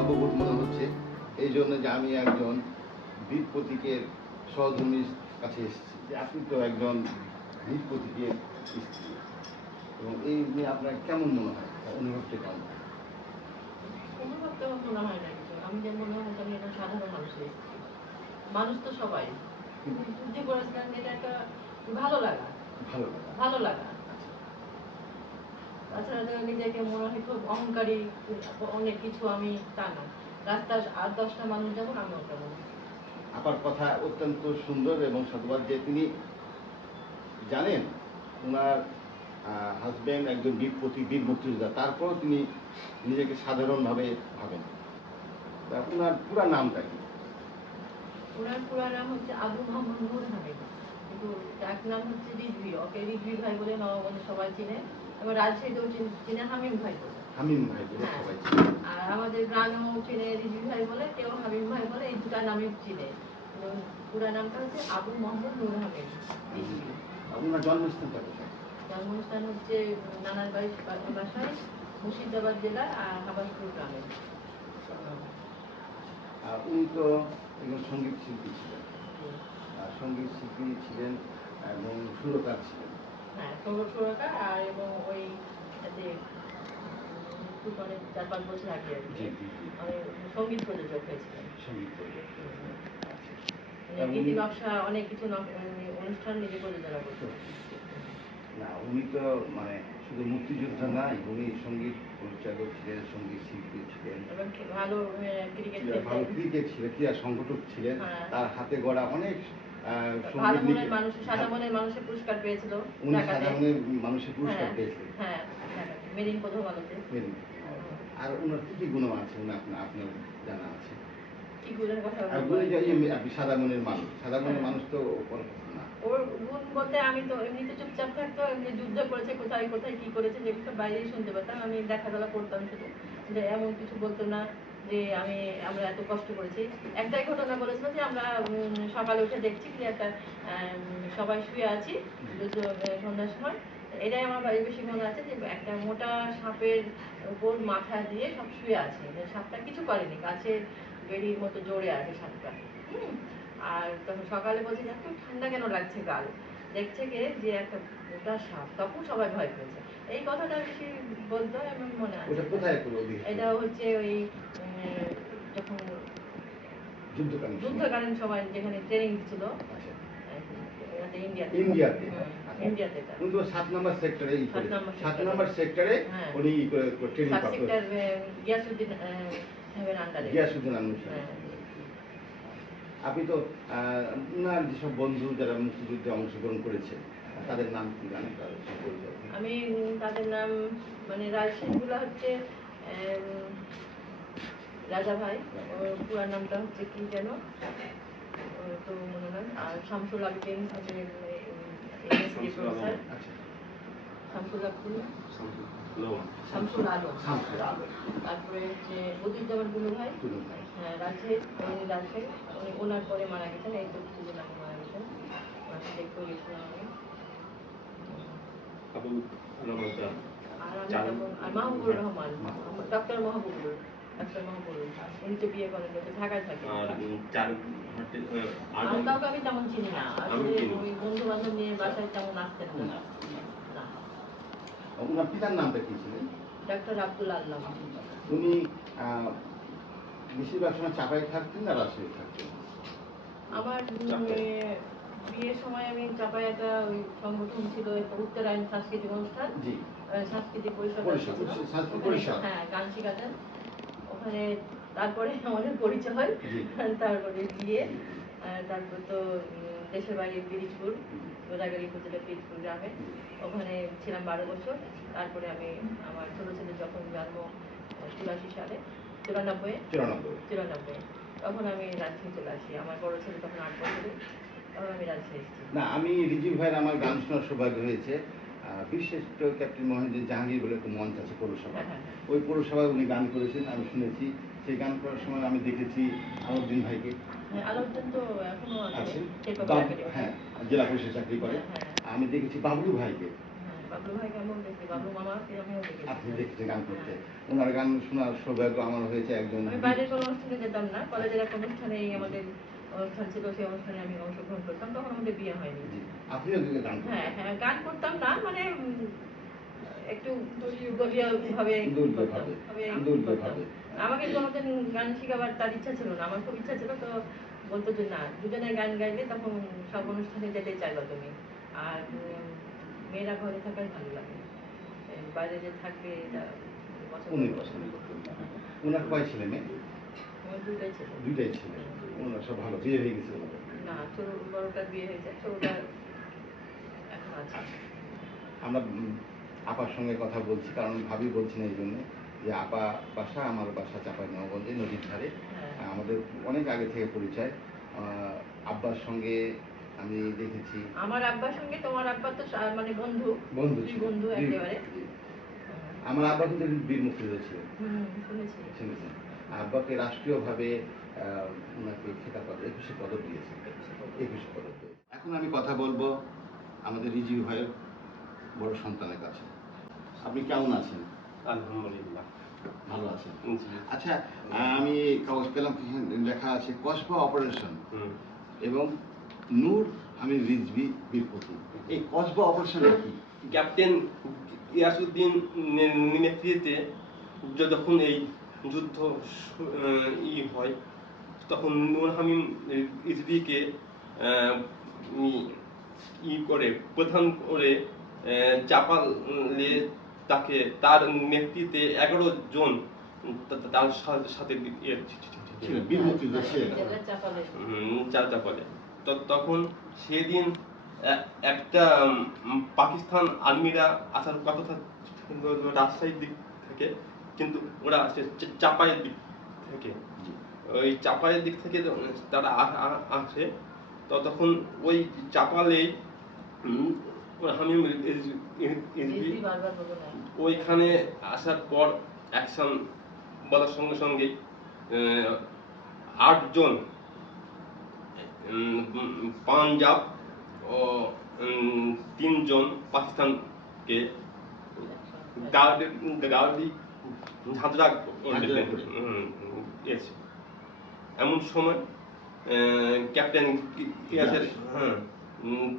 গর্ববোধ মনে হচ্ছে এই জন্য যে আমি একজন বীর প্রতীকের সহধর্মীর কাছে এসেছি যে আপনি তো একজন বীর প্রতীকের স্ত্রী এবং এই নিয়ে আপনার কেমন মনে হয় অনুভবটা কেমন? অনুভব তো মনে হয় না কিছু। আমি যে মনে হয় আমি একটা সাধারণ মানুষের স্ত্রী। মানুষ তো সবাই। কিন্তু যুদ্ধ করেছিলেন এটা একটা ভালো লাগা। ভালো লাগা। ভালো লাগা। তাছাড়া তো নিজেকে মনে হয় খুব অহংকারী, অনেক কিছু আমি তা না। রাস্তায় ৮-১০টা মানুষ যেমন আমিও তেমন। আপনার কথা অত্যন্ত সুন্দর এবং সতবাদ যে তিনি জানেন ওনার হাজব্যান্ড একজন বীর প্রতীক বীর মুক্তিযোদ্ধা, তারপরেও তিনি নিজেকে সাধারণভাবে ভাবেন। ওনার পুরা নামটা কি? ওনার পুরা নাম হচ্ছে আবু মোহাম্মদ নূর হামিদ, কিন্তু ডাক নাম হচ্ছে রিজভী। ওকে রিজভী ভাই বলে নবাবগঞ্জে সবাই চিনে, এবং রাজশাহীতেও চিনে হামিম ভাই বলে। হামিম ভাই বলে হ্যাঁ। সবাই চিনে। আর আমাদের গ্রামেও চিনে রিজভী ভাই বলে, কেউ হামিম ভাই বলে, এই দুটা নামই চিনে। পুরা নামটা হচ্ছে আবু মোহাম্মদ নূর হামিদ রিজভী। ওনার জন্মস্থানটা কোথায়? জন্মস্থান হচ্ছে নানার বাসায় মুর্শিদাবাদ জেলার হাবাসপুর গ্রামে। উনি তো একজন সঙ্গীত শিল্পী ছিলেন, সঙ্গীত শিল্পী ছিলেন এবং সুরকার ছিলেন। হ্যাঁ, সুরকার আর এবং ওই যে অনেক ৪-৫ বছর আগে আর কি সঙ্গীত প্রযোজক হয়েছিলেন। সঙ্গীত প্রযোজক। গীতি নকশা অনেক কিছু অনুষ্ঠান নিজে প্রযোজনা করতো। না, উনি তো মানে শুধু মুক্তিযোদ্ধা নাই, উনি সঙ্গীত পরিচালক ছিলেন, সঙ্গীত শিল্পী ছিলেন, ভালো ক্রিকেট ছিলেন, ক্রীড়া সংগঠক ছিলেন। তার হাতে গড়া অনেক ভালো মনের মানুষ, সাদা মনের মানুষের পুরস্কার পেয়েছিল। উনি সাদা মনের মানুষের পুরস্কার পেয়েছিলেন। হ্যাঁ, মেরিন প্রথম আলোতে। আর ওনার কি কি গুণ আছে আপনার জানা আছে? কি গুণের কথা আপনি সাদা মনের মানুষ, সাদা মনের মানুষ তো না। ওর গুণ বলতে আমি তো এমনিতে চুপচাপ থাকতো, এমনি যুদ্ধ করেছে, কোথায় কোথায় কি করেছে যেগুলো বাইরেই শুনতে পেতাম, আমি দেখাবেলা করতাম শুধু, যে এমন কিছু বলতো না যে আমরা এত কষ্ট করেছি। একটাই ঘটনা বলেছিল যে আমরা সকালে উঠে দেখছি যে একটা সবাই শুয়ে আছি সন্ধ্যার সময়। এটাই আমার বাড়ির বেশি মনে আছে যে একটা মোটা সাপের উপর মাথা দিয়ে সব শুয়ে আছে, সাপটা কিছু করেনি, গাছে বেড়ির মতো জোরে আছে সাপটা। আর তখন সকালে বলছে যে এত ঠান্ডা কেন লাগছে গাল, দেখছে কে যে একটা মোটা সাপ, তখন সবাই ভয় পেয়েছে। এই কথাটা বেশি বলতে হয় আমার মনে আছে। এটা হচ্ছে ওই যখন যুদ্ধকালীন সময় যেখানে ট্রেনিং ছিল ইন্ডিয়াতে। 7 নম্বর সেক্টরে উনি ট্রেনিং করতেন। গিয়াসউদ্দিন সাহেবের আন্ডারে। আপনি তো উনার যেসব বন্ধু যারা মুক্তিযুদ্ধে অংশগ্রহণ করেছে তাদের নাম কি জানেন? আমি তাদের নাম মানে রাজশাহীগুলো হচ্ছে রাজা ভাই, ওর পুরা নামটা হচ্ছে কি যেন তো মনে নাই। আর শামসুল আবেদিন প্রফেসর, শামসুল আলম, তারপরে হচ্ছে বদিউজ্জামান টুলু ভাই, হ্যাঁ রাজশাহী, উনি ওনার পরে মারা গেছেন, এই তো কিছুদিন আগে মারা গেছেন, ওনাকে দেখতেও গেছিলাম আমি। আর মাহবুবুর রহমান, ডক্টর মাহবুবুর, উনি তো বিয়ে করেন, ঢাকায় থাকে। আর কাউকে আমি তেমন চিনি না, আসলে ওই বন্ধু বান্ধব নিয়ে বাসায় তেমন আসতেন না। ওনার পিতার নামটা কি ছিলেন? ডক্টর আব্দুল আল্লাহ। উনি বেশিরভাগ সময় চাপাই থাকতেন না রাজশাহী থাকতেন? আমার বিয়ের সময় আমি চাপায় একটা ওই সংগঠন ছিল, উত্তরায়ণ সাংস্কৃতিক অনুষ্ঠান, সাংস্কৃতিক পরিষদ, হ্যাঁ গান শেখাতেন ওখানে। তারপরে আমাদের পরিচয় হয়, তারপরে বিয়ে, তারপর তো দেশের বাড়ি পিরিজপুর, গোদাগাড়ি উপজেলা পিরিজপুর গ্রামে, ওখানে ছিলাম 12 বছর। তারপরে আমি আমার ছোট ছেলে যখন জন্ম 84 সালে, 94, তখন আমি রাজশাহী চলে আসি। আমার বড় ছেলে তখন 8 বছরের, তখন আমি রাজশাহী এসেছি। না, আমি রিজভী ভাইয়ের আমার গান শোনার সৌভাগ্য হয়েছে। বিশিষ্ট ক্যাপ্টেন মহেন্দ্র জাহাঙ্গীর বলে একটা মঞ্চ আছে পৌরসভা, ওই পৌরসভায় উনি গান করেছেন, আমি শুনেছি। সেই গান করার সময় আমি দেখেছি আলাউদ্দিন ভাইকে। আলাউদ্দিন তো এখনো আছে, হ্যাঁ, জেলা পরিষদ চাকরি করে। আমি দেখেছি বাবলু ভাইকে, বাবলু ভাইকে আমিও দেখি, বাবলু মামাকে আমিও দেখেছি। আপনি দেখতে গান করতে, ওনার গান শোনার সৌভাগ্য আমার হয়েছে একজন। আমি বাইরের কোনো অনুষ্ঠানে যেতাম না, কলেজের একটা অনুষ্ঠানেই আমাদের অনুষ্ঠান ছিল, সেই অনুষ্ঠানে আমি অংশগ্রহণ করতাম, তখন আমাদের বিয়ে হয়নি। জি, আপনিও কিন্তু গান করতেন? হ্যাঁ হ্যাঁ, গান করতাম না, মানে একটু দলীয় ভাবে করতাম। আমাকে কোনোদিন গান শেখাবার তার ইচ্ছা ছিল না, আমার খুব ইচ্ছা ছিল, তো বলতো যে না, দুজনে গান গাইলে তখন সব অনুষ্ঠানে যেতে চাইবা তুমি, আর মেয়েরা ঘরে থাকাই ভালো লাগে, বাইরে যে থাকবে এটা উনি পছন্দ করতেন না। ওনার কয় ছেলে মেয়ে? আমার দুটাই ছিল। দুইটাই ছেলে। ওনার সব ভালো, বিয়ে হয়ে গেছে ওনাদের? না, ছোট বড়টার বিয়ে হয়েছে, ছোটটা এখন আছে। আমরা আপার সঙ্গে কথা বলছি, কারণ ভাবি বলছি না এই জন্য যে আপা বাসা, আমার বাসা চাঁপাইনবাবগঞ্জে, নদীর ধারে। হ্যাঁ। আমাদের অনেক আগে থেকে পরিচয়। আব্বার সঙ্গে আমি দেখেছি। আমার আব্বার সঙ্গে তোমার আব্বা তো মানে বন্ধু, বন্ধু দুই ছিল, বন্ধু একেবারে। আমার আব্বা কিন্তু বীর মুক্তিযোদ্ধা ছিলেন। শুনেছি। শুনেছেন? আব্বাকে রাষ্ট্রীয়ভাবে ওনাকে খেতাব পদক, 21 পদক দিয়েছে। 21 পদক দিয়েছে। এখন আমি কথা বলবো আমাদের রিজিউ ভাইয়ের বড় সন্তানের কাছে। আপনি কেমন আছেন? আলহামদুলিল্লাহ ভালো আছেন? জি। আচ্ছা, আমি কাগজ পেলাম, লেখা আছে কসবা অপারেশন এবং নূর হামিদ রিজভী বীরপতি। এই কসবা অপারেশনটা কি? ক্যাপ্টেন ইয়াসউদ্দিন নেতৃত্বে যখন এই যুদ্ধ হয়, তখন নূর হামিদ রিজভীকে করে প্রধান করে চাপালে তাকে, তার নেতৃত্বে 11 জন তার সাথে ছিলেন, বীর মুক্তিযোদ্ধা ছিলেন। চাপালে। তখন সেদিন একটা পাকিস্তান আর্মিরা আসার কথা ছিল রাজশাহীর দিক থেকে, কিন্তু ওরা আসে চাপাইয়ের দিক থেকে। ওই চাপাইয়ের দিক থেকে তারা আসে, তো তখন ওই চাপালে হামিম ওইখানে আসার পর অ্যাকশন বলার সঙ্গে সঙ্গে 8 জন পাঞ্জাব ও 3 জন পাকিস্তানকে গার্ডি ঝাঁঝরা দিয়েছে। এমন সময় ক্যাপ্টেন ইয়াসের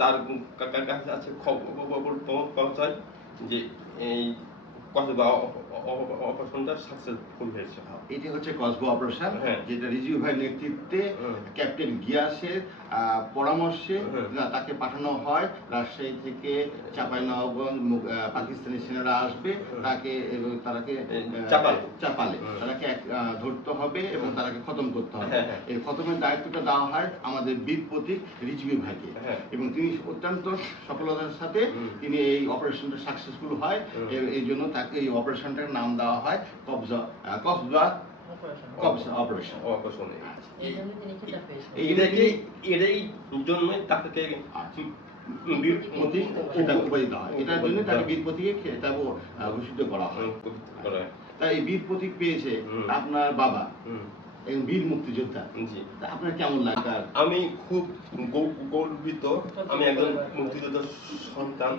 তার কাছে আছে খবর পৌঁছায় যে এই কসবা অপারেশনটা সাকসেসফুল হয়েছে। এটি হচ্ছে কসবা অপারেশন, যেটা রিজিউ ভাইয়ের নেতৃত্বে ক্যাপ্টেন গিয়াসের পরামর্শে তাকে পাঠানো হয় রাজশাহী থেকে চাঁপাইনবাবগঞ্জ। পাকিস্তানি সেনারা আসবে, তাকে এবং তারাকে চাপালে তারাকে ধরতে হবে এবং তারাকে খতম করতে হবে। এই খতমের দায়িত্বটা দেওয়া হয় আমাদের বীর প্রতীক রিজভী ভাইকে, এবং তিনি অত্যন্ত সফলতার সাথে তিনি এই অপারেশনটা সাকসেসফুল হয়। এই জন্য তাকে এই অপারেশনটার নাম দেওয়া হয় কসবা অপারেশন। এটাই জন্যই তাকে বীর প্রতীক খেতাব উপাধি দেওয়া হয়। এটার জন্য তাকে বীর প্রতীকে খেতাব ঘোষিত করা হয়। তাই এই বীর প্রতীক পেয়েছে আপনার বাবা এবং বীর মুক্তিযোদ্ধা। আপনার কেমন লাগে? আমি খুব গর্বিত, আমি একজন মুক্তিযোদ্ধার সন্তান।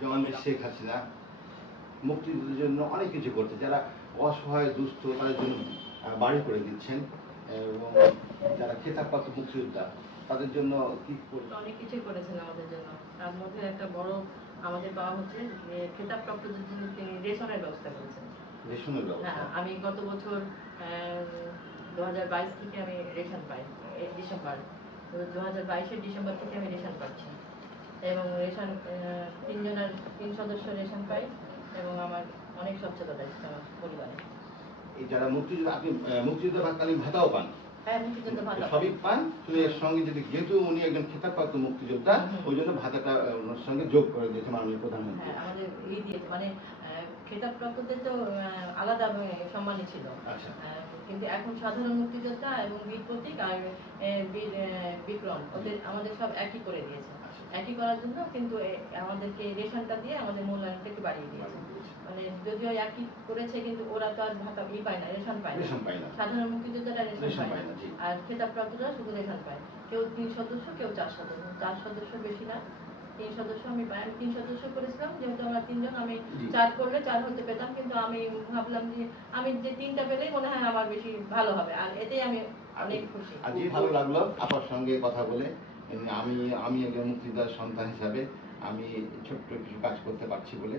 যেমন শেখ হাসিনা মুক্তিযুদ্ধের জন্য অনেক কিছু করছে, যারা অসহায় দুস্থ তাদের জন্য বাড়ি করে দিচ্ছেন, এবং যারা খেতাবপ্রাপ্ত মুক্তিযোদ্ধা তাদের জন্য কি অনেক কিছুই করেছেন আমাদের জন্য। তার মধ্যে একটা বড় আমাদের পাওয়া হচ্ছে যে খেতাবপ্রাপ্তদের জন্য তিনি রেশনের ব্যবস্থা করেছেন। রেশনের ব্যবস্থা? হ্যাঁ, আমি গত বছর 2022 থেকে আমি রেশন পাই, ডিসেম্বর 2022-এর ডিসেম্বর থেকে আমি রেশন পাচ্ছি, এবং রেশন 3 সদস্য রেশন পাই, এবং আমার অনেক সচ্ছলতা এসেছে আমার পরিবারে। এই যারা মুক্তিযোদ্ধা, আপনি মুক্তিযোদ্ধাকালীন ভাতাও পান? হ্যাঁ, মুক্তিযোদ্ধা ভাতা সবই পান, শুধু এর সঙ্গে যদি, যেহেতু উনি একজন খেতাবপ্রাপ্ত মুক্তিযোদ্ধা, ওই জন্য ভাতাটা ওনার সঙ্গে যোগ করে দিয়েছে মাননীয় প্রধানমন্ত্রী। হ্যাঁ, আমাদের দিয়েছে, মানে খেতাবপ্রাপ্তদের তো আলাদা সম্মানই ছিল। আচ্ছা। কিন্তু এখন সাধারণ মুক্তিযোদ্ধা এবং বীর প্রতীক আর বীর বিক্রম, ওদের আমাদের সব একই করে দিয়েছে। একই করার জন্য কিন্তু আমাদেরকে রেশনটা দিয়ে আমাদের মূল্যায়নটা একটু বাড়িয়ে দিয়েছে। মানে যদিও একই করেছে, কিন্তু ওরা তো আর ভাতা পায় না, রেশন পায় না। সাধারণ মুক্তিযোদ্ধারা রেশন পায় না, আর খেতাবপ্রাপ্তরা শুধু রেশন পায়। কেউ 3 সদস্য, কেউ 4 সদস্য, 4 সদস্য বেশি না, 3 সদস্য আমি পাই। আমি 3 সদস্য করেছিলাম, যেহেতু আমরা 3 জন, আমি জি। 4 করলে 4 হতে পেতাম, কিন্তু আমি ভাবলাম যে আমি যে 3টা পেলেই মনে হয় আমার বেশি ভালো হবে, আর এতেই আমি অনেক খুশি। খুব ভালো লাগলো আপার সঙ্গে কথা বলে। আমি একজন মুক্তিযোদ্ধার সন্তান হিসাবে আমি ছোট্ট কিছু কাজ করতে পারছি বলে